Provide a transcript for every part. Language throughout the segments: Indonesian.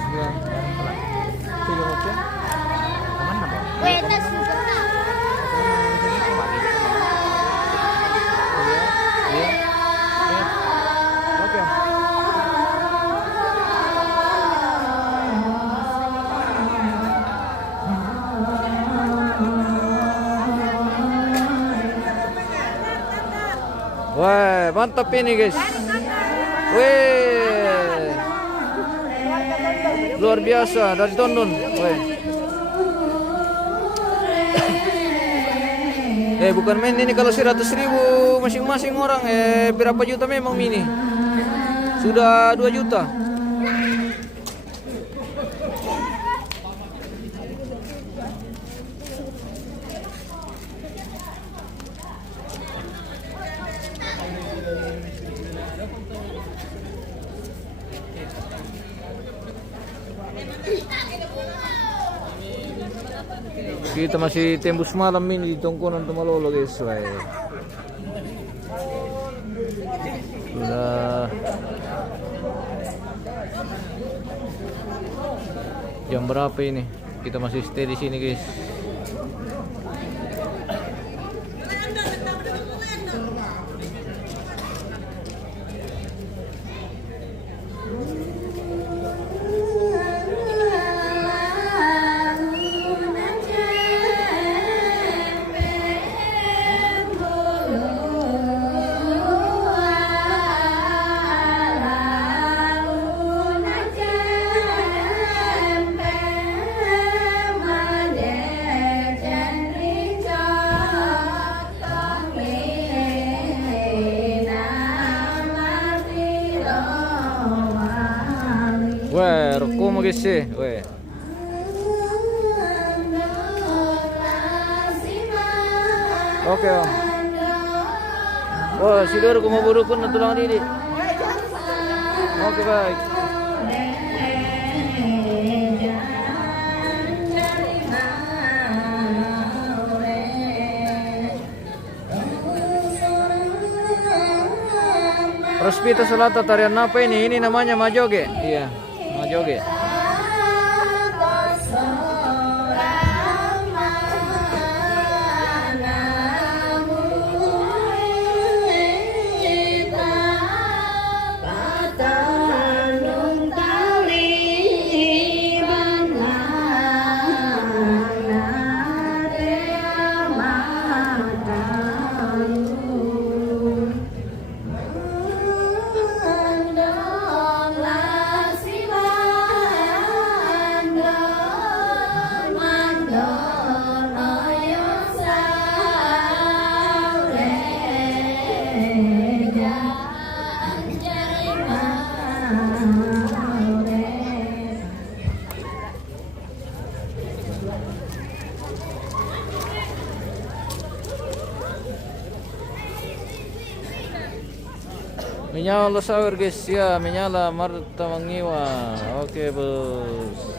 talaga. Sige mo siya. Wait, tas sugar na. Okay. Wah, mantap ini guys. Weh, luar biasa dari Tondon. Weh. Bukan main ini kalau 100.000 masing-masing orang. Berapa juta memang ini? Sudah 2 juta. Kita masih tembus malam ini di Tongkonan Tumalolo guys. Sudah jam berapa ini? Kita masih stay di sini guys. Weh, rokok mau guys sih, weh. Oke om. Wah, si Doro mau burukun tulang didi. Oke baik. Rospita Selatan tarian apa ini? Ini namanya Majoge. Iya, Majoge. Menyala sahur guys ya, menyala Marta Mangiwa. Oke bos.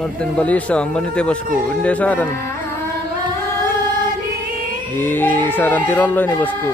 Martin Balisa, Manite bosku, ini saran. Di saran Tirolo ini bosku.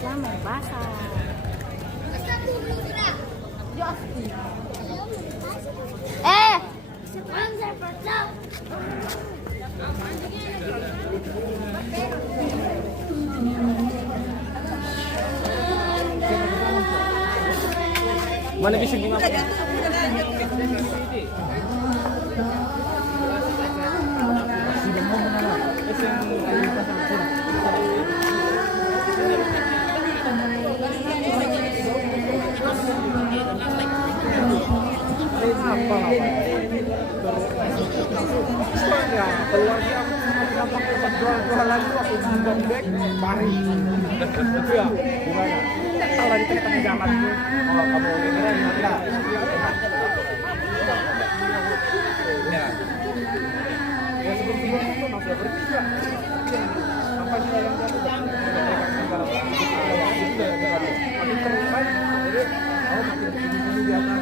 selama basah. Mana bisa gimana? Keluar dia kenapa kita jual lagi aku buang bag mari itu ya gimana tahu lagi kita tengah jalan tuh kalau kamu ini enggak ya ya seperti itu masih bertiga apa sih yang jadi tapi terus kan jadi aku makin tinggi di atas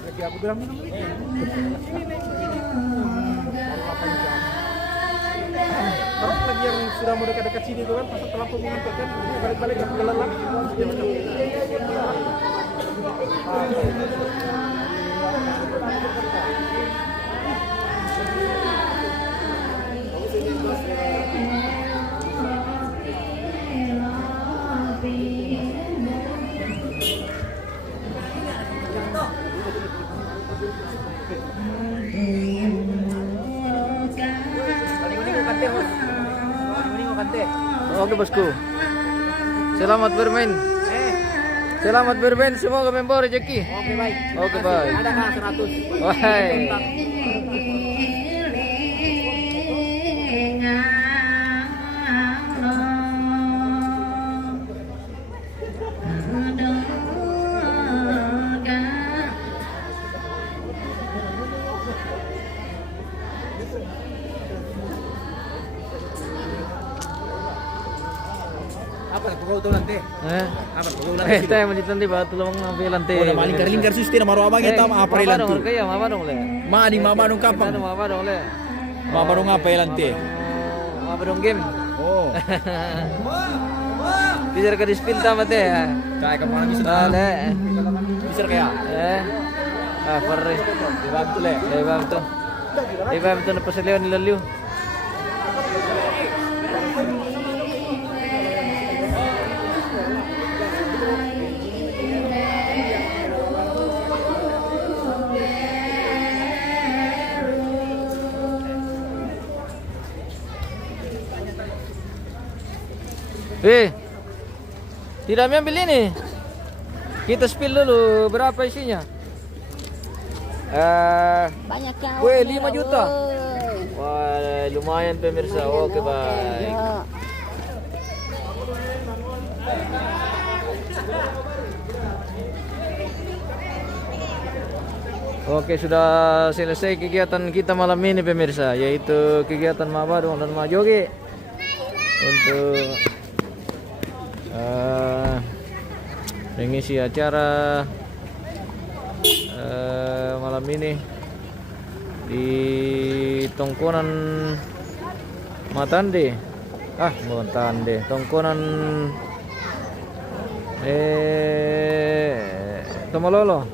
lagi aku bilang orang lagi yang sudah mau dekat-dekat sini itu kan pas setelah pengumuman kan balik-balik ke gelap Oke bosku. Selamat bermain. Selamat bermain, semoga membawa rezeki. Oke baik. Oke baik. Ada kah 100? Wahai. Apa pukul tuh nanti? Apa pukul nanti? Tayo manjitan di batu lamang na belante. Oh, na malingkar-lingkar susti na maro abang kita apa ilan tu. Kaya mama dong le. Madi mama nung kapang. Mama dong le. Mama nung apa ilan ti? Mama dong game. Oh. Bisa ka dispil tama te. Kaya ka mana bisa. Dale. Bisa kaya. Perre. Ibang tu le. Ibang tu. Ibang tu na pasaliw ni Laliw. Tidak ambil ini. Kita spill dulu berapa isinya? Banyak yang. 5 juta. Wah, lumayan pemirsa. Oke, baik. Oke, sudah selesai kegiatan kita malam ini pemirsa, yaitu kegiatan Mabadong dan Majoge untuk mengisi acara malam ini di Tongkonan Matande. Matande, Tongkonan Tomalolo.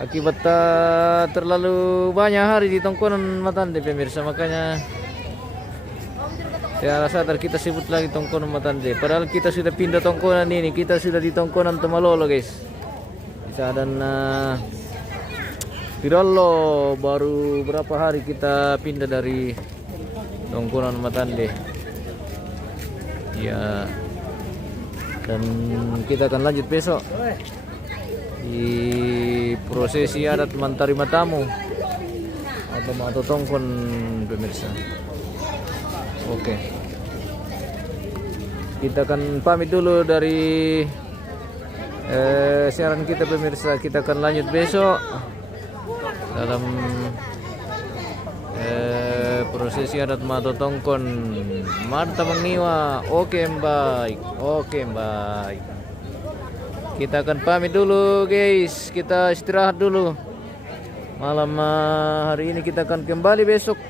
Akibat terlalu banyak hari di Tongkonan Matande pemirsa, makanya saya rasa kita sebut lagi Tongkonan Matande. Padahal kita sudah pindah Tongkonan ini. Kita sudah di Tongkonan Tomalolo guys. Dan Tirolo baru berapa hari kita pindah dari Tongkonan Matande. Ya. Dan kita akan lanjut besok di prosesi adat Mantari Matamu atau Tongkon pemirsa. Oke. Kita akan pamit dulu dari siaran kita pemirsa. Kita akan lanjut besok dalam prosesi adat Mato Tongkon Marta Mangniwa. Oke baik. Kita akan pamit dulu guys. Kita istirahat dulu. Malam hari ini kita akan kembali besok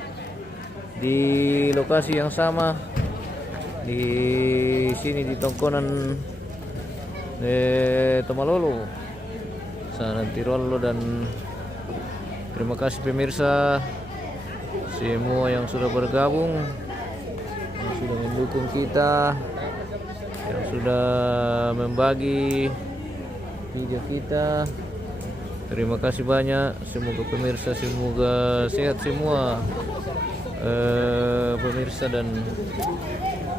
di lokasi yang sama di sini di Tongkonan Tomalolo, sana Tirolo. Dan terima kasih pemirsa semua yang sudah bergabung, yang sudah mendukung kita, yang sudah membagi video kita. Terima kasih banyak. Semoga pemirsa semoga sehat semua pemirsa, dan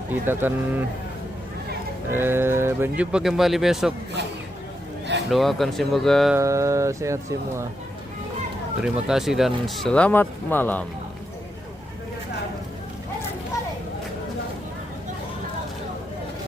kita akan berjumpa kembali besok. Doakan semoga sehat semua. Terima kasih dan selamat malam.